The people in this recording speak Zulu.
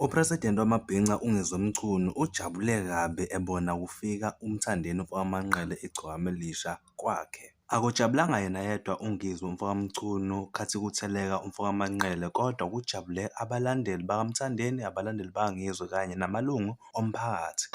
UPresidenti waMabhinca uNgezi Mchunu ujabule kabi ebona kufika uMthandeni Mfwakamanqele igciwane elisha kwakhe. Akujabulanga yena yedwa uNgezi Mfwakamchunu khathi kutheleka uMfwakamanqele kodwa kujabule abalandeli bakaMthandeni, abalandeli bakaNgezi kanye namalungu omphakathi.